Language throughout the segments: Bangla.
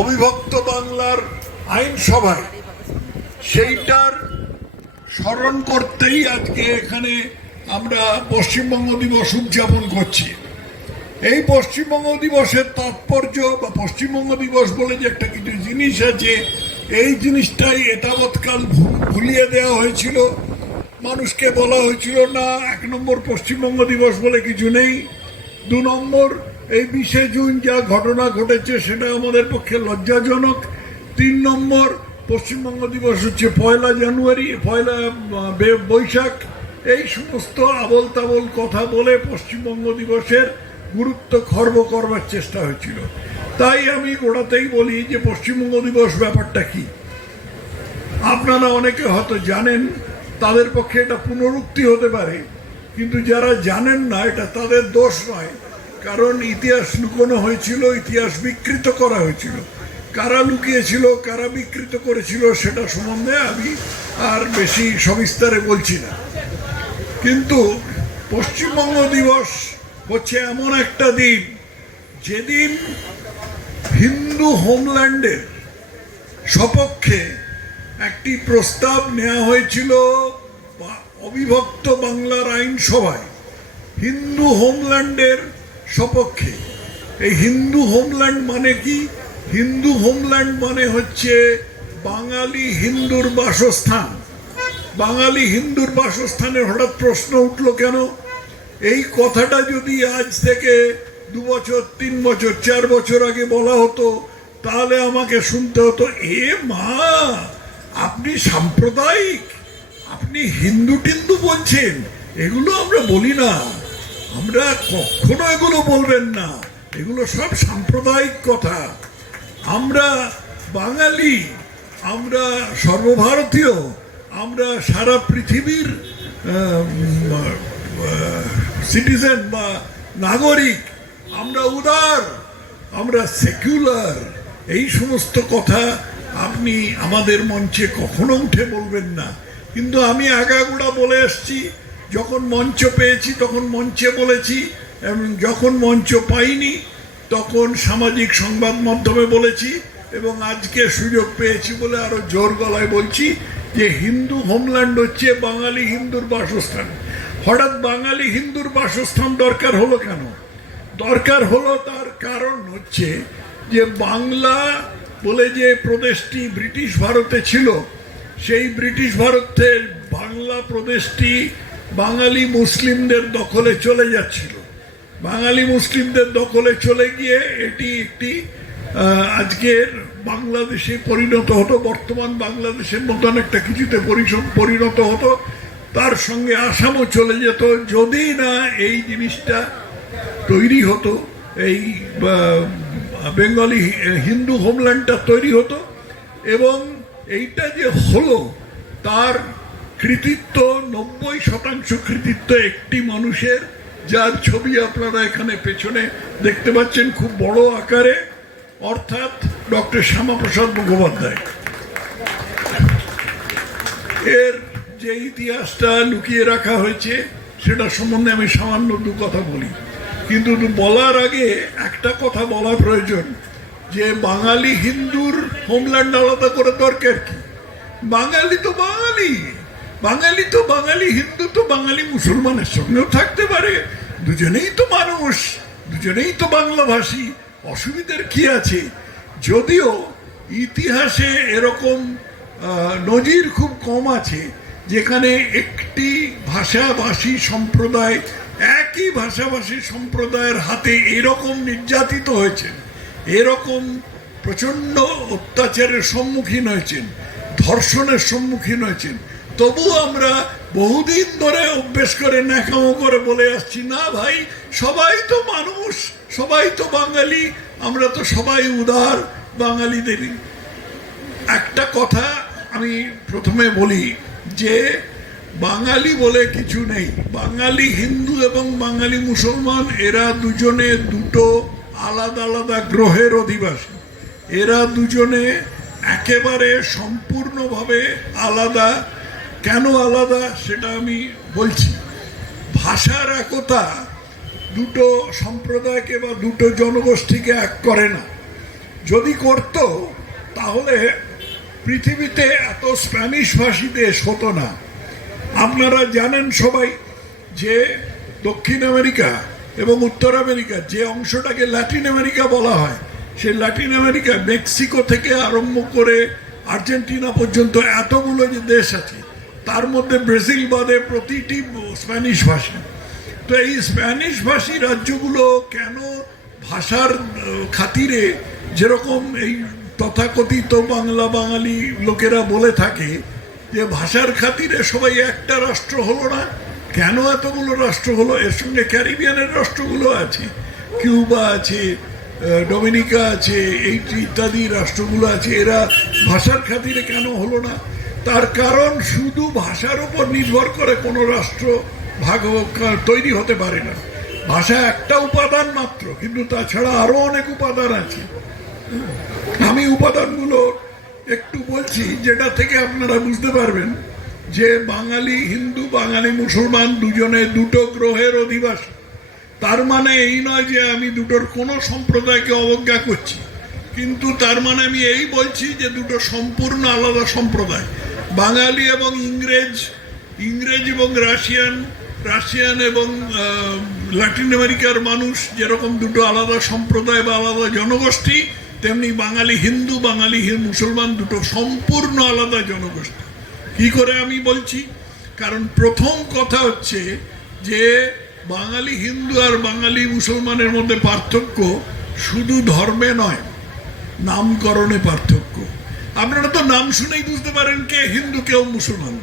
অবিভক্ত বাংলার আইনসভায় সেইটার স্মরণ করতেই আজকে এখানে আমরা পশ্চিমবঙ্গ দিবস উদযাপন করছি। এই পশ্চিমবঙ্গ দিবসের তাৎপর্য বা পশ্চিমবঙ্গ দিবস বলে যে একটা কিছু জিনিস আছে, এই জিনিসটাই এতাবৎকাল ভুলিয়ে দেওয়া হয়েছিল। মানুষকে বলা হয়েছিল না, 1 নম্বর পশ্চিমবঙ্গ দিবস বলে কিছু নেই, 2 নম্বর এই 20শে জুন যা ঘটনা ঘটেছে সেটা আমাদের পক্ষে লজ্জাজনক, 3 নম্বর পশ্চিমবঙ্গ দিবস হচ্ছে 1 জানুয়ারি, 1 বৈশাখ। এই সমস্ত আবল তাবল কথা বলে পশ্চিমবঙ্গ দিবসের গুরুত্ব খর্ব করবার চেষ্টা হয়েছিল। তাই আমি গোড়াতেই বলি যে পশ্চিমবঙ্গ দিবস ব্যাপারটা কি। আপনারা অনেকে হয়তো জানেন, তাদের পক্ষে এটা পুনরুক্তি হতে পারে, কিন্তু যারা জানেন না এটা তাদের দোষ নয়, কারণ ইতিহাস লুকোনো হয়েছিল, ইতিহাস বিকৃত করা হয়েছিল। কারা লুকিয়েছিল, কারা বিকৃত করেছিল সেটা সম্বন্ধে আমি আর বেশি সবিস্তারে বলছি না। কিন্তু পশ্চিমবঙ্গ দিবস হচ্ছে এমন একটা দিন যেদিন হিন্দু হোমল্যান্ডের সপক্ষে একটি প্রস্তাব নেওয়া হয়েছিল অবিভক্ত বাংলার আইনসভায়, হিন্দু হোমল্যান্ডের সপক্ষে। এই হিন্দু হোমল্যান্ড মানে কি? হিন্দু হোমল্যান্ড মানে হচ্ছে বাঙালি হিন্দুর বাসস্থান। বাঙালি হিন্দুর বাসস্থানের হঠাৎ প্রশ্ন উঠলো কেন? এই কথাটা যদি আজ থেকে 2 বছর, 3 বছর, 4 বছর আগে বলা হতো, তাহলে আমাকে শুনতে হতো, এ মা, আপনি সাম্প্রদায়িক, আপনি হিন্দু টিন্দু বলছেন, এগুলো আমরা বলি না, আমরা কখনো এগুলো বলবেন না, এগুলো সব সাম্প্রদায়িক কথা। আমরা বাঙালি, আমরা সর্বভারতীয়, আমরা সারা পৃথিবীর সিটিজেন বা নাগরিক, আমরা উদার, আমরা সেকুলার। এই সমস্ত কথা আপনি আমাদের মঞ্চে কখনো উঠে বলবেন না। কিন্তু আমি আগাগোড়া বলে এসছি, যখন মঞ্চ পেয়েছি তখন মঞ্চে বলেছি, এবং যখন মঞ্চ পাইনি তখন সামাজিক সংবাদ মাধ্যমে বলেছি, এবং আজকে সুযোগ পেয়েছি বলে আরো জোর গলায় বলছি যে হিন্দু হোমল্যান্ড হচ্ছে বাঙালি হিন্দুর বাসস্থান। হঠাৎ বাঙালি হিন্দুর বাসস্থান দরকার হলো কেন? দরকার হলো, তার কারণ হচ্ছে যে বাংলা বলে যে প্রদেশটি ব্রিটিশ ভারতে ছিল, সেই ব্রিটিশ ভারতের বাংলা প্রদেশটি বাঙালি মুসলিমদের দখলে চলে যাচ্ছিল। বাঙালি মুসলিমদের দখলে চলে গিয়ে এটি একটি আজকের বাংলাদেশে পরিণত হতো, বর্তমান বাংলাদেশের মতন একটা কিছুতে পরিণত হতো। তার সঙ্গে আসামও চলে যেত যদি না এই জিনিসটা তৈরি হতো, এই বেঙ্গলি হিন্দু হোমল্যান্ডটা তৈরি হতো। এবং এইটা যে হলো, তার কৃতিত্ব 90% কৃতিত্ব একটি মানুষের, যার ছবি আপনারা এখানে পেছনে দেখতে পাচ্ছেন খুব বড় আকারে, অর্থাৎ ডক্টর শ্যামাপ্রসাদ মুখোপাধ্যায়। এর যে ইতিহাসটা লুকিয়ে রাখা হয়েছে সেটা সম্বন্ধে আমি সামান্য 2 কথা বলি। কিন্তু বলার আগে একটা কথা বলা প্রয়োজন, যে বাঙালি হিন্দুর হোমল্যান্ড আলাদা করে দরকার কি? বাঙালি তো বাঙালি, বাঙালি তো বাঙালি, হিন্দু তো বাঙালি মুসলমানের সঙ্গেও থাকতে পারে, দুজনেই তো মানুষ, দুজনেই তো বাংলাভাষী, অসুবিধার কি আছে? যদিও ইতিহাসে এরকম নজির খুব কম আছে যেখানে একটি ভাষাভাষী সম্প্রদায় একই ভাষাভাষী সম্প্রদায়ের হাতে এরকম নির্যাতিত হয়েছেন, এরকম প্রচণ্ড অত্যাচারের সম্মুখীন হয়েছেন, ধর্ষণের সম্মুখীন হয়েছেন। তবু আমরা বহুদিন ধরে অভ্যেস করে ন্যাকামো করে বলে আসছি, না ভাই, সবাই তো মানুষ, সবাই তো বাঙালি, আমরা তো সবাই উদার বাঙালিদেরই। একটা কথা আমি প্রথমে বলি যে বাঙালি বলে কিছু নেই। বাঙালি হিন্দু এবং বাঙালি মুসলমান এরা দুজনে দুটো আলাদা আলাদা গ্রহের অধিবাসী। এরা দুজনে একেবারে সম্পূর্ণভাবে আলাদা। কেন আলাদা সেটা আমি বলছি। ভাষার একতা দুটো সম্প্রদায়কে বা দুটো জনগোষ্ঠীকে এক করে না। যদি করত তাহলে পৃথিবীতে এত স্প্যানিশ ভাষী দেশ হতো না। আপনারা জানেন সবাই যে দক্ষিণ আমেরিকা এবং উত্তর আমেরিকা, যে অংশটাকে ল্যাটিন আমেরিকা বলা হয়, সেই ল্যাটিন আমেরিকা মেক্সিকো থেকে আরম্ভ করে আর্জেন্টিনা পর্যন্ত এতগুলো যে দেশ আছে, তার মধ্যে ব্রাজিল বাদে প্রতিটি স্প্যানিশ ভাষী। তো এই স্প্যানিশ ভাষী রাজ্যগুলো কেন ভাষার খাতিরে, যেরকম এই তথাকথিত বাঙালি লোকেরা বলে থাকে যে ভাষার খাতিরে সবাই একটা রাষ্ট্র হলো না, কেন এতগুলো রাষ্ট্র হলো? এর সঙ্গে ক্যারিবিয়ানের রাষ্ট্রগুলো আছে, কিউবা আছে, ডোমিনিকা আছে, এই ইত্যাদি রাষ্ট্রগুলো আছে। এরা ভাষার খাতিরে কেন হলো না? তার কারণ শুধু ভাষার উপর নির্ভর করে কোনো রাষ্ট্র ভাগ তৈরি হতে পারে না। ভাষা একটা উপাদান মাত্র, কিন্তু তাছাড়া আরো অনেক উপাদান আছে। আমি উপাদানগুলো একটু বলছি, যেটা থেকে আপনারা বুঝতে পারবেন যে বাঙালি হিন্দু, বাঙালি মুসলমান দুজনে দুটো গ্রহের অধিবাসী। তার মানে এই নয় যে আমি দুটোর কোনো সম্প্রদায়কে অবজ্ঞা করছি, কিন্তু তার মানে আমি এই বলছি যে দুটো সম্পূর্ণ আলাদা সম্প্রদায়। বাঙালি এবং ইংরেজ এবং রাশিয়ান এবং ল্যাটিন আমেরিকার মানুষ যেরকম দুটো আলাদা সম্প্রদায় বা আলাদা জনগোষ্ঠী, তেমনি বাঙালি হিন্দু, বাঙালি মুসলমান দুটো সম্পূর্ণ আলাদা জনগোষ্ঠী। কি করে আমি বলছি? কারণ প্রথম কথা হচ্ছে যে বাঙালি হিন্দু আর বাঙালি মুসলমানের মধ্যে পার্থক্য শুধু ধর্মে নয়, নামকরণে পার্থক্য। আপনারা তো নাম শুনেই বুঝতে পারেন কে হিন্দু কেউ মুসলমান।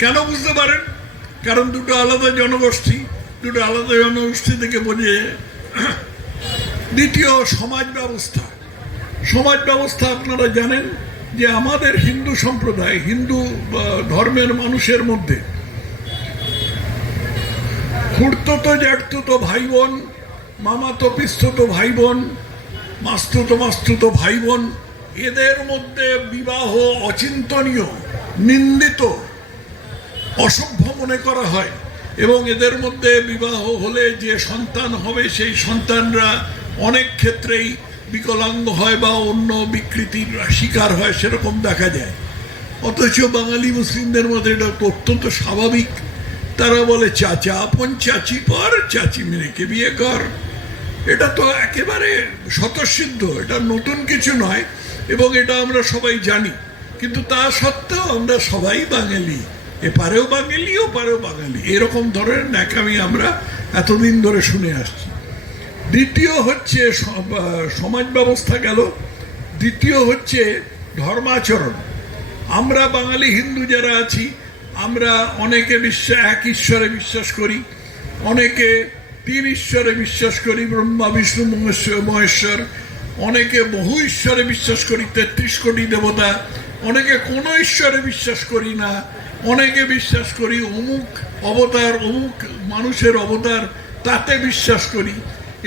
কেন বুঝতে পারেন? কারণ দুটো আলাদা জনগোষ্ঠী, দুটো আলাদা জনগোষ্ঠী থেকে বোঝে। দ্বিতীয়, সমাজ ব্যবস্থা আপনারা জানেন যে আমাদের হিন্দু সম্প্রদায়, হিন্দু ধর্মের মানুষের মধ্যে খুড়তুতো জ্যাঠতুতো ভাই বোন, মামাতো পিস্তুতো ভাই বোন, মাস্তুতো ভাই বোন, এদের মধ্যে বিবাহ অচিন্তনীয়, নিন্দিত, অসভ্য মনে করা হয়। এবং এদের মধ্যে বিবাহ হলে যে সন্তান হবে সেই সন্তানরা অনেক ক্ষেত্রেই বিকলাঙ্গ হয় বা অন্য বিকৃতির শিকার হয়, সেরকম দেখা যায়। অথচ বাঙালি মুসলিমদের মধ্যে এটা অত্যন্ত স্বাভাবিক। তারা বলে চাচা আপন চাচি পর, চাচি মেয়েকে বিয়ে কর। এটা তো একেবারে স্বতঃসিদ্ধ, এটা নতুন কিছু নয়, এবং এটা আমরা সবাই জানি। কিন্তু তা সত্ত্বেও আমরা সবাই বাঙালি, এপারেও বাঙালি ওপারেও বাঙালি, এরকম ধরনের ন্যাকামি আমরা এতদিন ধরে শুনে আসছি। দ্বিতীয় হচ্ছে সমাজ ব্যবস্থা গেল। দ্বিতীয় হচ্ছে ধর্মাচরণ। আমরা বাঙালি হিন্দু যারা আছি, আমরা অনেকে এক ঈশ্বরে বিশ্বাস করি, অনেকে 3 ঈশ্বরে বিশ্বাস করি, ব্রহ্মা বিষ্ণু মহেশ্বর। অনেকে বহু ঈশ্বরে বিশ্বাস করি, 33 কোটি দেবতা। অনেকে কোনো ঈশ্বরে বিশ্বাস করি না, অনেকে বিশ্বাস করি অমুক অবতার, অমুক মানুষের অবতার, তাতে বিশ্বাস করি।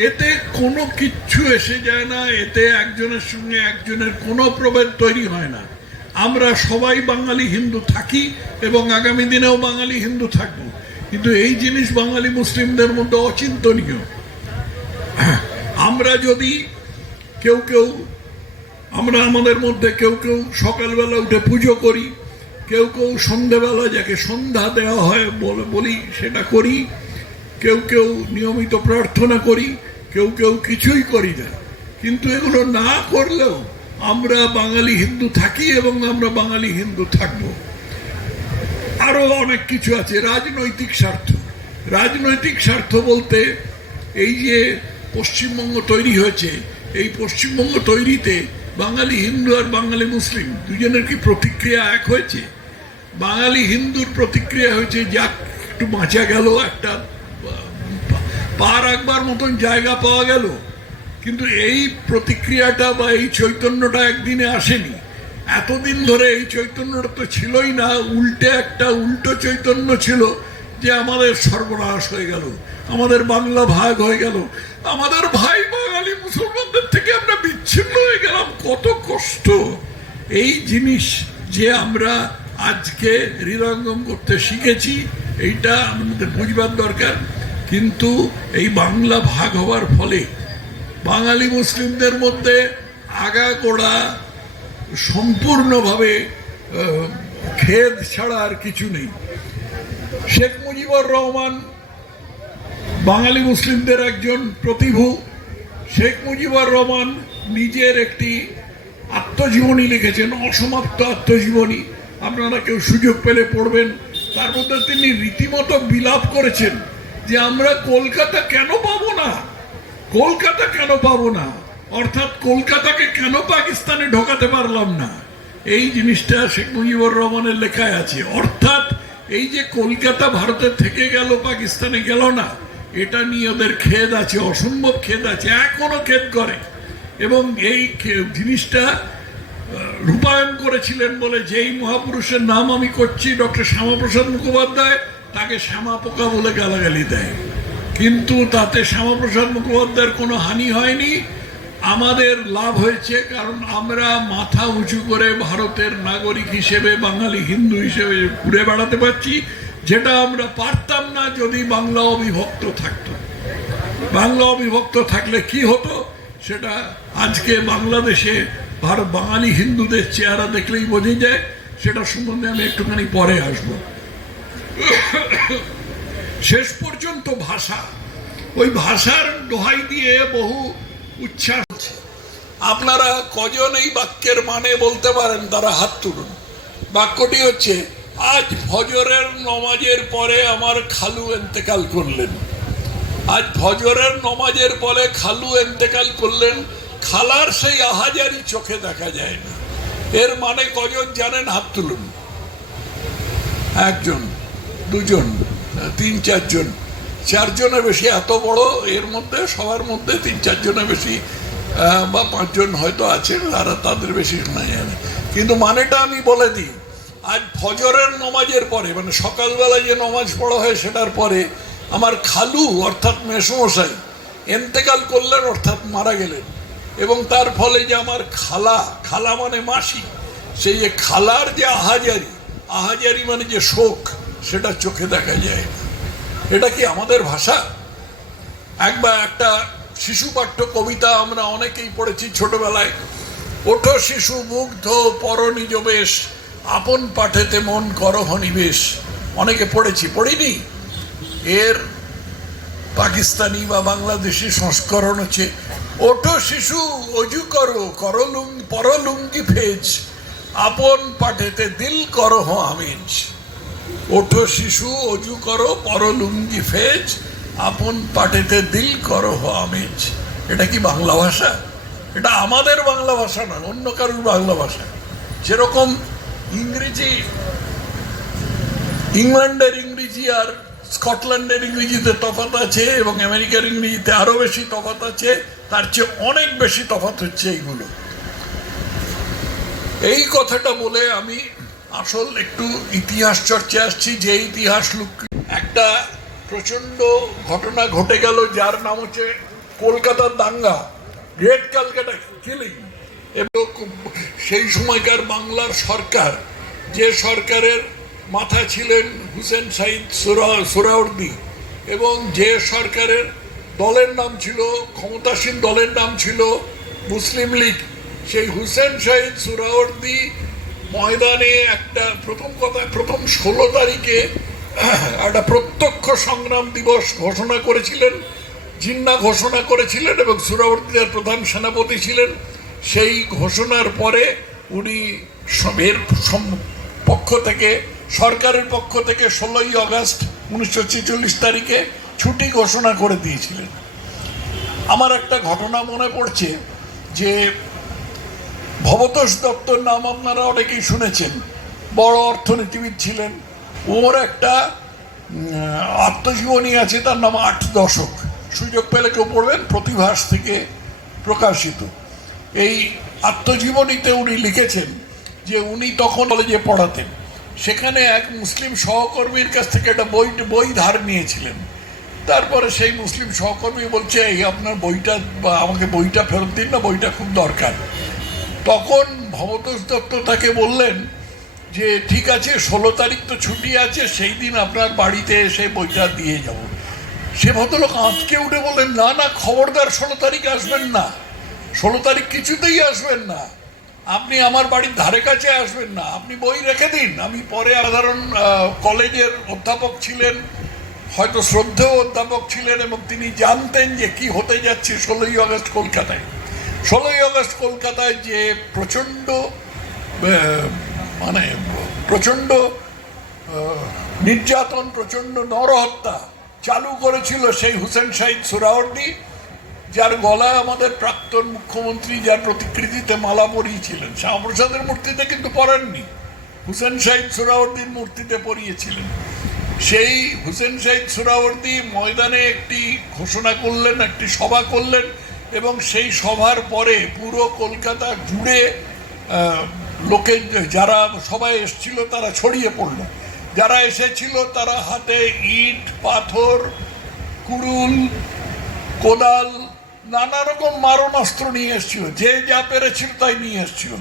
এতে কোনো কিচ্ছু এসে যায় না, এতে একজনের সঙ্গে একজনের কোনো প্রভেদ তৈরি হয় না। আমরা সবাই বাঙালি হিন্দু থাকি এবং আগামী দিনেও বাঙালি হিন্দু থাকবো। কিন্তু এই জিনিস বাঙালি মুসলিমদের মধ্যে অচিন্তনীয়। আমরা যদি আমরা আমাদের মধ্যে কেউ সকালবেলা উঠে পুজো করি, কেউ সন্ধ্যেবেলা যাকে সন্ধ্যা দেওয়া হয় বলি সেটা করি, কেউ নিয়মিত প্রার্থনা করি, কেউ কিছুই করি না। কিন্তু এগুলো না করলেও আমরা বাঙালি হিন্দু থাকি এবং আমরা বাঙালি হিন্দু থাকব। আরো অনেক কিছু আছে। রাজনৈতিক স্বার্থ বলতে এই যে পশ্চিমবঙ্গ তৈরি হয়েছে, এই পশ্চিমবঙ্গ তৈরিতে বাঙালি হিন্দু আর বাঙালি মুসলিম দুজনের কি প্রতিক্রিয়া এক হয়েছে? বাঙালি হিন্দুর প্রতিক্রিয়া হয়েছে যাক একটু বাঁচা গেল, একটা পা রাখবার মতন জায়গা পাওয়া গেল। কিন্তু এই প্রতিক্রিয়াটা বা এই চৈতন্যটা একদিনে আসেনি। এতদিন ধরে এই চৈতন্যটা তো ছিলই না, উল্টো চৈতন্য ছিল যে আমাদের সর্বনাশ হয়ে গেল, আমাদের বাংলা ভাগ হয়ে গেল, আমাদের ভাই বাঙালি মুসলমানদের থেকে আমরা বিচ্ছিন্ন হয়ে গেলাম। কত কষ্ট এই জিনিস যে আমরা আজকে হৃদয়ঙ্গম করতে শিখেছি, এইটা আমাদের বুঝবার দরকার। কিন্তু এই বাংলা ভাগ হওয়ার ফলে বাঙালি মুসলিমদের মধ্যে আগাগোড়া সম্পূর্ণভাবে খেদ ছাড়া আর কিছু নেই। শেখ মুজিবুর রহমান বাঙালি মুসলিমদের একজন প্রতিভু। শেখ মুজিবুর রহমান নিজের একটি আত্মজীবনী লিখেছেন, অসমাপ্ত আত্মজীবনী। আপনারা কেউ সুযোগ পেলে পড়বেন। তার মধ্যে তিনি রীতিমতো বিলাপ করেছেন যে আমরা কলকাতা কেন পাবো না, কলকাতা কেন পাবো না, অর্থাৎ কলকাতাকে কেন পাকিস্তানে ঢোকাতে পারলাম না। এই জিনিসটা শেখ মুজিবুর রহমানের লেখায় আছে। অর্থাৎ এই যে কলকাতা ভারতের থেকে গেল, পাকিস্তানে গেল না, এটা নিয়ে ওদের খেদ আছে, অসম্ভব খেদ আছে, এখনো খেদ করে। এবং এই জিনিসটা রূপায়ণ করেছিলেন বলে যেই মহাপুরুষের নাম আমি করছি, ডক্টর শ্যামাপ্রসাদ মুখোপাধ্যায়, তাকে শ্যামা পোকা বলে গালাগালি দেয়। কিন্তু তাতে শ্যামাপ্রসাদ মুখোপাধ্যায়ের কোনো হানি হয়নি, আমাদের লাভ হয়েছে। কারণ আমরা মাথা উঁচু করে ভারতের নাগরিক হিসেবে, বাঙালি হিন্দু হিসেবে ঘুরে বেড়াতে পারছি, যেটা আমরা পারতাম না যদি বাংলা অবিভক্ত থাকতো। বাংলা অবিভক্ত থাকলে কি হতো সেটা আজকে বাংলাদেশে বাঙালি হিন্দুদের চেহারা দেখলেই বোঝা যায়। সেটা সম্বন্ধে আমি একটুখানি পরে আসব। শেষ পর্যন্ত ভাষা, ওই ভাষার দোহাই দিয়ে বহু উচ্ছ্বাস। আপনারা কজন এই বাক্যের মানে বলতে পারেন তারা হাত তুলুন। বাক্যটি হচ্ছে, আজ ফজরের নমাজের পরে আমার খালু এন্তেকাল করলেন। আজ ফজরের নমাজের পরে খালু এন্তেকাল করলেন। খালার সেই আহাজারি চোখে দেখা যায় না। এর মানে কজন জানেন? হাত তুলুন। একজন, দুজন, তিন চারজন, চারজনের বেশি। এত বড় এর মধ্যে সবার মধ্যে তিন চারজনের বেশি বা পাঁচজন হয়তো আছেন, আর তাদের বেশি শোনা যায় না। কিন্তু মানেটা আমি বলে দিই, আজ ফজরের নমাজের পরে, মানে সকালবেলা যে নমাজ পড়া হয় সেটার পরে আমার খালু অর্থাৎ মেসমশাই এন্তেকাল করলেন, অর্থাৎ মারা গেলেন। এবং তার ফলে যে আমার খালা, খালা মানে মাসি, সেই যে খালার যে আহাজারি, আহাজারি মানে যে শোক, সেটা চোখে দেখা যায় না। এটা কি আমাদের ভাষা? একবার একটা শিশু পাঠ্য কবিতা আমরা অনেকেই পড়েছি ছোটবেলায়। ওঠো শিশু মুগ্ধ পর নিজ বেশ, আপন পাঠেতে মন করহ নিবেশ। অনেকে পড়েছি, পড়িনি। এর পাকিস্তানি বা বাংলাদেশি সংস্করণ হচ্ছে, ওঠো শিশু অজু করো পরলুঙ্গি ফেজ, আপন পাঠেতে দিল করহ আমেজ। ওঠো শিশু অজু করো পরলুঙ্গি ফেজ, আপন পাঠেতে দিল করহ আমেজ। এটা কি বাংলা ভাষা? এটা আমাদের বাংলা ভাষা না, অন্য কারোর বাংলা ভাষা। যেরকম ইংরেজি, ইংল্যান্ডের ইংরেজি আর স্কটল্যান্ডের ইংরেজিতে তফাৎ আছে, এবং আমেরিকার ইংরেজিতে আরো বেশি তফাৎ আছে, তার চেয়ে অনেক বেশি তফাৎ হচ্ছে এইগুলো। এই কথাটা বলে আমি আসল একটু ইতিহাস চর্চা আসছি। যে ইতিহাস একটা প্রচন্ড ঘটনা ঘটে গেল, যার নাম হচ্ছে কলকাতার দাঙ্গা, গ্রেট ক্যালকাটা কিলিং। এবং সেই সময়কার বাংলার সরকার, যে সরকারের মাথা ছিলেন হুসেন সাইদ সোহরাওয়ার্দী, এবং যে সরকারের দলের নাম ছিল, ক্ষমতাসীন দলের নাম ছিল মুসলিম লীগ, সেই হুসেন সাইদ সোহরাওয়ার্দী ময়দানে একটা প্রথম 16 তারিখে একটা প্রত্যক্ষ সংগ্রাম দিবস ঘোষণা করেছিলেন, জিন্না ঘোষণা করেছিলেন, এবং সোহরাওয়ার্দীর প্রধান সেনাপতি ছিলেন। সেই ঘোষণার পরে উনি এর পক্ষ থেকে, সরকারের পক্ষ থেকে 16ই আগস্ট 1946 তারিখে ছুটি ঘোষণা করে দিয়েছিলেন। আমার একটা ঘটনা মনে পড়ছে, যে ভবতোষ দত্তর নাম আপনারা অনেকেই শুনেছেন, বড় অর্থনীতিবিদ ছিলেন। ওর একটা আত্মজীবনী আছে, তার নাম 8 দশক। সুযোগ পেলে কেউ পড়বেন, প্রতিভাস থেকে প্রকাশিত। এই আত্মজীবনীতে উনি লিখেছেন যে উনি তখন কলেজে পড়াতেন, সেখানে এক মুসলিম সহকর্মীর কাছ থেকে একটা বই ধার নিয়েছিলেন। তারপরে সেই মুসলিম সহকর্মী বলছে, এই আপনার বইটা, বা আমাকে বইটা ফেরত দিন না, বইটা খুব দরকার। তখন ভবতোষ দত্ত তাকে বললেন যে ঠিক আছে, 16 তারিখ তো ছুটি আছে, সেই দিন আপনার বাড়িতে এসে বইটা দিয়ে যাব। সে ভদ্রলোক আঁতকে উঠে বললেন, না না, খবরদার 16 তারিখ আসবেন না, 16 তারিখ কিছুতেই আসবেন না, আপনি আমার বাড়ির ধারে কাছে আসবেন না, আপনি বই রেখে দিন। আমি পরে সাধারণ কলেজের অধ্যাপক ছিলেন, হয়তো শ্রদ্ধেয় অধ্যাপক ছিলেন, এবং তিনি জানতেন যে কি হতে যাচ্ছে 16ই আগস্ট কলকাতায়। 16ই আগস্ট কলকাতায় যে প্রচণ্ড মানে প্রচণ্ড নির্যাতন, প্রচণ্ড নরহত্যা চালু করেছিল সেই হুসেন শাহিদ সোহরাওয়ার্দী, যার গলায় আমাদের প্রাক্তন মুখ্যমন্ত্রী যার প্রতিকৃতিতে মালা পরিয়েছিলেন, শ্যামাপ্রসাদের মূর্তিতে কিন্তু পরেননি, হুসেন শাহিদ সোহরাওয়ার্দীর মূর্তিতে পরিয়েছিলেন। সেই হুসেন শাহিদ সোহরাওয়ার্দী ময়দানে একটি ঘোষণা করলেন, একটি সভা করলেন, এবং সেই সভার পরে পুরো কলকাতা জুড়ে লোকে যারা সবাই এসেছিল তারা ছড়িয়ে পড়ল। যারা এসেছিল তারা হাতে ইট, পাথর, কুড়ুল, কোদাল, নানা রকম মারণাস্ত্র নিয়ে এসেছিল, যে যা পেরেছিল তাই নিয়ে এসেছিল,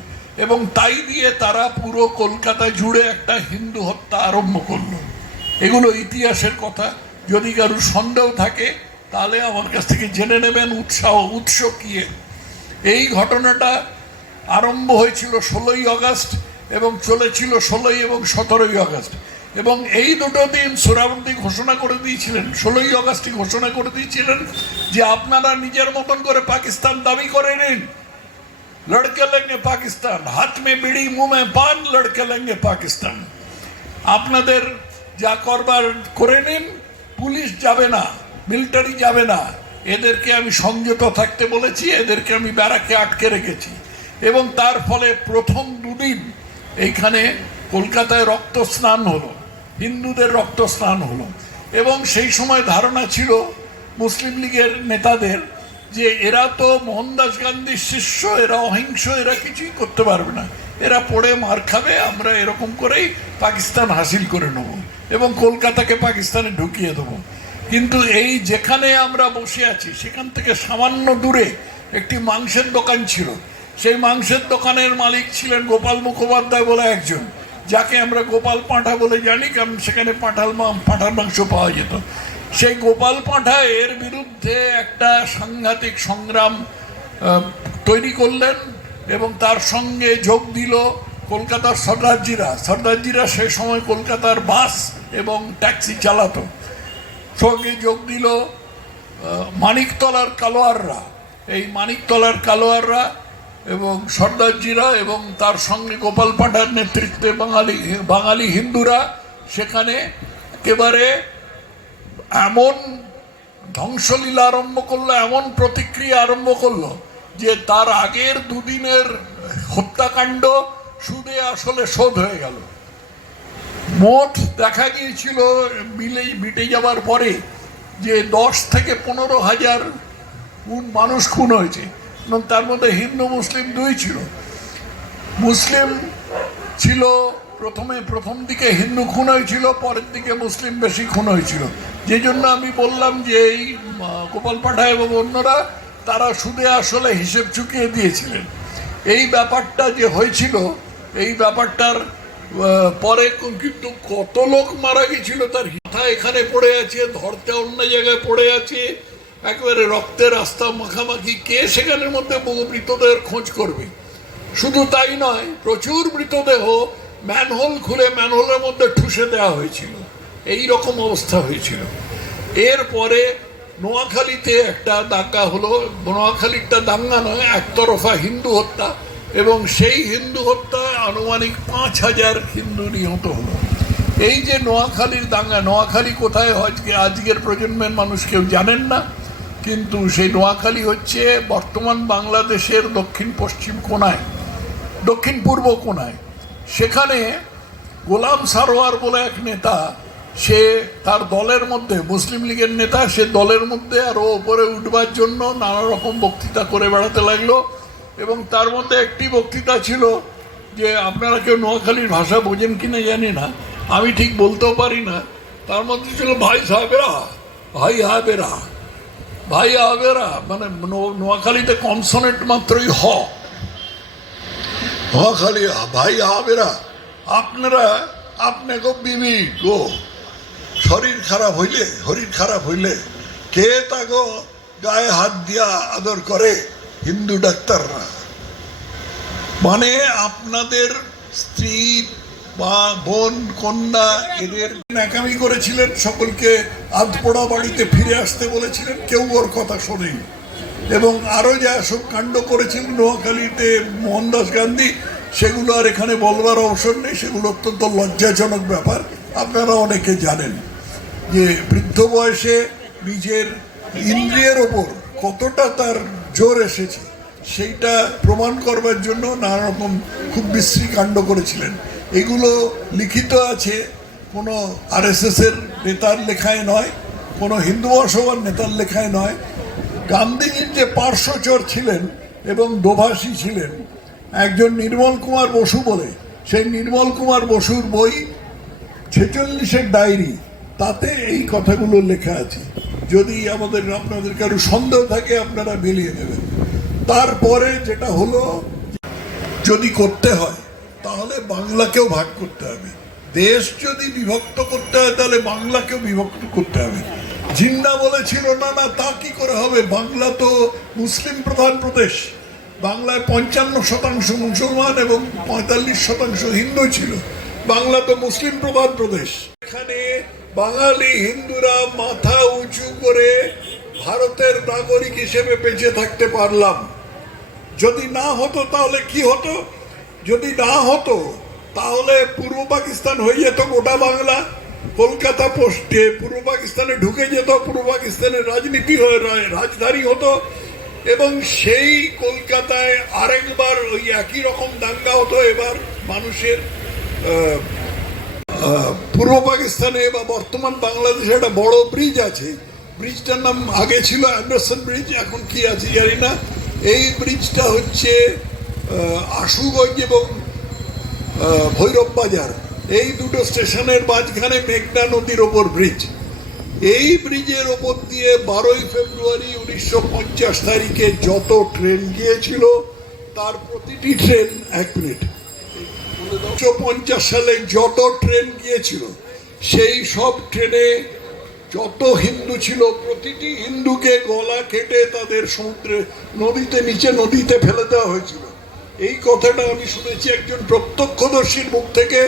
এবং তাই দিয়ে তারা পুরো কলকাতা জুড়ে একটা হিন্দু হত্যা আরম্ভ করলো। এগুলো ইতিহাসের কথা, যদি কারোর সন্দেহ থাকে তাহলে আমার কাছ থেকে জেনে নেবেন উৎস কি। এই ঘটনাটা আরম্ভ হয়েছিল 16ই আগস্ট এবং চলেছিল 16ই এবং 17ই আগস্ট, এবং এই দুটো দিন সোহরাওয়ার্দী ঘোষণা করে দিয়েছিলেন, 16ই আগস্টই ঘোষণা করে দিয়েছিলেন যে আপনারা নিজের মতন করে পাকিস্তান দাবি করে নিন, লড়কে লেঙ্গে পাকিস্তান, হাত মে বিড়ি মুঁহ মে পান, লড়কে লেঙ্গে পাকিস্তান। আপনাদের যা করবার করে নিন, পুলিশ যাবে না, মিলিটারি যাবে না, এদেরকে আমি সংযত থাকতে বলেছি, এদেরকে আমি ব্যারাকে আটকে রেখেছি। এবং তার ফলে প্রথম দুদিন এইখানে কলকাতায় রক্ত স্নান হলো, হিন্দুদের রক্ত স্নান হলো, এবং সেই সময় ধারণা ছিল মুসলিম লীগের নেতাদের যে এরা তো মোহনদাস গান্ধীর শিষ্য, এরা অহিংস, এরা কিছুই করতে পারবে না, এরা পড়ে মার খাবে, আমরা এরকম করেই পাকিস্তান হাসিল করে নেব এবং কলকাতাকে পাকিস্তানে ঢুকিয়ে দেবো। কিন্তু এই যেখানে আমরা বসে আছি সেখান থেকে সামান্য দূরে একটি মাংসের দোকান ছিল, সেই মাংসের দোকানের মালিক ছিলেন গোপাল মুখোপাধ্যায় বলে একজন, যাকে আমরা গোপাল পাঁঠা বলে জানি, কারণ সেখানে পাঁঠার মাংস পাওয়া যেত। সেই গোপাল পাঁঠা এর বিরুদ্ধে একটা সাংঘাতিক সংগ্রাম তৈরি করলেন, এবং তার সঙ্গে যোগ দিল কলকাতার সর্দারজিরা সে সময় কলকাতার বাস এবং ট্যাক্সি চালাতো, সঙ্গে যোগ দিল মানিকতলার কালোয়াররা, এই মানিকতলার কালোয়াররা এবং সর্দারজিরা, এবং তার সঙ্গে গোপাল পাঁঠার নেতৃত্বে বাঙালি হিন্দুরা সেখানে একেবারে এমন ধ্বংসলীলা আরম্ভ করলো, এমন প্রতিক্রিয়া আরম্ভ করলো যে তার আগের দুদিনের হত্যাকাণ্ড সুদে আসলে শোধ হয়ে গেল। মোট দেখা গিয়েছিল বিটে যাওয়ার পরে যে 10 থেকে 15,000 মানুষ খুন হয়েছে, এবং তার মধ্যে হিন্দু মুসলিম দুই ছিল। মুসলিম ছিল প্রথম দিকে হিন্দু খুন হয়েছিল, পরের দিকে মুসলিম বেশি খুন হয়েছিল। যে জন্য আমি বললাম যে এই গোপাল পাঁঠা এবং অন্যরা তারা সুদে আসলে হিসেব চুকিয়ে দিয়েছিলেন। এই ব্যাপারটা যে হয়েছিল, এই ব্যাপারটার পরে কিন্তু কত লোক মারা গেছিল তার মাথা এখানে পড়ে আছে, ধরতে অন্য জায়গায় পড়ে আছে, একেবারে রক্তের রাস্তা মাখামাখি, কে সেখানের মধ্যে বহু মৃতদেহের খোঁজ করবে। শুধু তাই নয়, প্রচুর মৃতদেহ ম্যানহোল খুলে ম্যানহোলের মধ্যে ঠুসে দেওয়া হয়েছিল, এই রকম অবস্থা হয়েছিল। এরপরে নোয়াখালীতে একটা দাঙ্গা হলো, নোয়াখালীরটা দাঙ্গা নয়, একতরফা হিন্দু হত্যা, এবং সেই হিন্দু হত্যায় আনুমানিক 5,000 হিন্দু নিহত হলো। এই যে নোয়াখালীর দাঙ্গা, নোয়াখালী কোথায় হয় আজকের প্রজন্মের মানুষ কেউ জানেন না, কিন্তু সেই নোয়াখালী হচ্ছে বর্তমান বাংলাদেশের দক্ষিণ পূর্ব কোণায়। সেখানে গোলাম সারোয়ার বলে এক নেতা, সে তার দলের মধ্যে, মুসলিম লীগের নেতা, সে দলের মধ্যে আরও ওপরে উঠবার জন্য নানা রকম বক্তৃতা করে বেড়াতে লাগলো, এবং তার মধ্যে একটি বক্তৃতা ছিল যে আপনারা কেউ নোয়াখালীর ভাষা বোঝেন কিনা জানি না, আমি ঠিক বলতেও পারি না, তার মধ্যে ছিল ভাই হাবেরা, মানে নোয়াখালীতে কনসোনেন্ট মাত্রই নোয়াখালী ভাই হাবেরা, আপনাকে বিবি গো শরীর খারাপ হইলে কে তাগো গায়ে হাত দিয়া আদর করে, হিন্দু ডাক্তাররা, মানে আপনাদের স্ত্রী বা বোন কন্যা এদের ন্যাকামি করেছিলেন, সকলকে আধপোড়া বাড়িতে ফিরে আসতে বলেছিলেন, কেউ ওর কথা শোনেনি। এবং আরো যা সব কাণ্ড করেছিলেন নোয়াখালীতে মোহনদাস গান্ধী, সেগুলো আর এখানে বলবার অবসর নেই, সেগুলো অত্যন্ত লজ্জাজনক ব্যাপার। আপনারা অনেকে জানেন যে বৃদ্ধ বয়সে নিজের ইন্দ্রিয়ের ওপর কতটা তার জোর এসেছে, সেইটা প্রমাণ করবার জন্য নানা রকম খুব বিশ্রী কাণ্ড করেছিলেন। এগুলো লিখিত আছে, কোনো আরএসএস এর নেতার লেখায় নয়, কোনো হিন্দু মহাসভার নেতার লেখায় নয়। গান্ধীজির যে পার্শ্বচর ছিলেন এবং দোভাষী ছিলেন একজন নির্মল কুমার বসু বলে, সেই নির্মল কুমার বসুর বই 46-এর ডায়েরি, তাতে এই কথাগুলো লেখা আছে। যদি আপনাদের কারো সন্দেহ থাকে আপনারা মিলিয়ে নেবেন। তারপরে যেটা হলো, যদি করতে হয় তাহলে বাংলাকেও ভাগ করতে হবে। দেশ যদি বিভক্ত করতে হয় তাহলে বাংলাকেও বিভক্ত করতে হবে। জিন্না বলেছিল না না, তা কি করে হবে, বাংলা তো মুসলিম প্রধান প্রদেশ, বাংলায় 55% মুসলমান এবং 45% হিন্দু ছিল, বাংলা তো মুসলিম প্রধান প্রদেশ। এখানে বাঙালি হিন্দুরা মাথা উঁচু করে ভারতের নাগরিক হিসেবে বেঁচে থাকতে পারলাম। যদি না হতো তাহলে কি হতো? যদি না হতো তাহলে পূর্ব পাকিস্তান হয়ে যেত গোটা বাংলা, কলকাতা পোস্টে পূর্ব পাকিস্তানে ঢুকে যেত, পূর্ব পাকিস্তানের রাজনীতি হয়ে রাজধানী হতো, এবং সেই কলকাতায় আরেকবার ওই একই রকম দাঙ্গা হতো। এবার মানুষের পূর্ব পাকিস্তানে বা বর্তমান বাংলাদেশে একটা বড় ব্রিজ আছে, ব্রিজটার নাম আগে ছিল অ্যান্ডারসন ব্রিজ, এখন কি আছে জানি না। এই ব্রিজটা হচ্ছে আশুগঞ্জ এবং ভৈরব বাজার, এই দুটো স্টেশনের মাঝখানে মেঘনা নদীর ওপর ব্রিজ। এই ব্রিজের ওপর দিয়ে 12ই ফেব্রুয়ারি 1950 তারিখে যত ট্রেন গিয়েছিল তার প্রতিটি ট্রেন 1 মিনিট 1950 সালে যত ট্রেন গিয়েছিল সেই সব ট্রেনে যত হিন্দু ছিল প্রতিটি হিন্দুকে গলা কেটে তাদের সমুদ্রে নদীতে ফেলে দেওয়া হয়েছিল। এই কথাটা আমি শুনেছি একজন প্রত্যক্ষদর্শীর মুখ থেকে।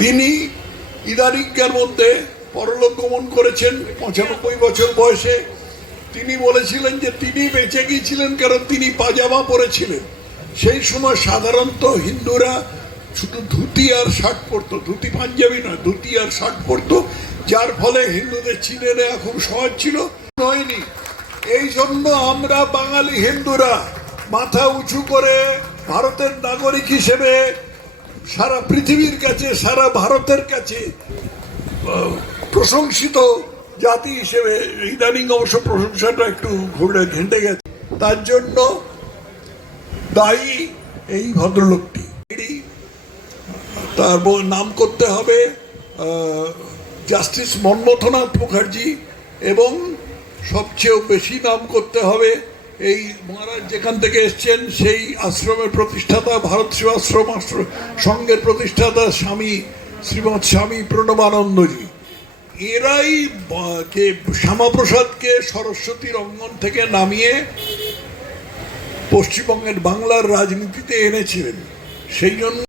তিনি ইদারিজ্ঞার মধ্যে পরলোক গমন করেছেন 95 বছর বয়সে। তিনি বলেছিলেন যে তিনি বেঁচে গিয়েছিলেন কারণ তিনি পাজামা পরেছিলেন। সেই সময় সাধারণত হিন্দুরা শুধু ধুতি আর শার্ট পরতো, ধুতি পাঞ্জাবি নয়, ধুতি আর শার্ট পরতো, যার ফলে হিন্দুদের চিনে নেওয়া খুব সহজ ছিল। হয়নি, এই জন্য আমরা বাঙালি হিন্দুরা মাথা উঁচু করে ভারতের নাগরিক হিসেবে সারা পৃথিবীর কাছে, সারা ভারতের কাছে প্রশংসিত জাতি হিসেবে, ইদানিং অবশ্য প্রশংসাটা একটু ঘেঁটে গেছে, তার জন্য দায়ী এই ভদ্রলোকটি। তার নাম করতে হবে জাস্টিস মনমথনাথ মুখার্জি, এবং সবচেয়ে বেশি নাম করতে হবে এই মহারাজ যেখান থেকে এসছেন সেই আশ্রমের প্রতিষ্ঠাতা, ভারত সেবাশ্রম সংঘের প্রতিষ্ঠাতা শ্রীমৎ স্বামী প্রণবানন্দজি। এরাই শ্যামাপ্রসাদকে সরস্বতীর অঙ্গন থেকে নামিয়ে পশ্চিমবঙ্গের বাংলার রাজনীতিতে এনেছিলেন। সেই জন্য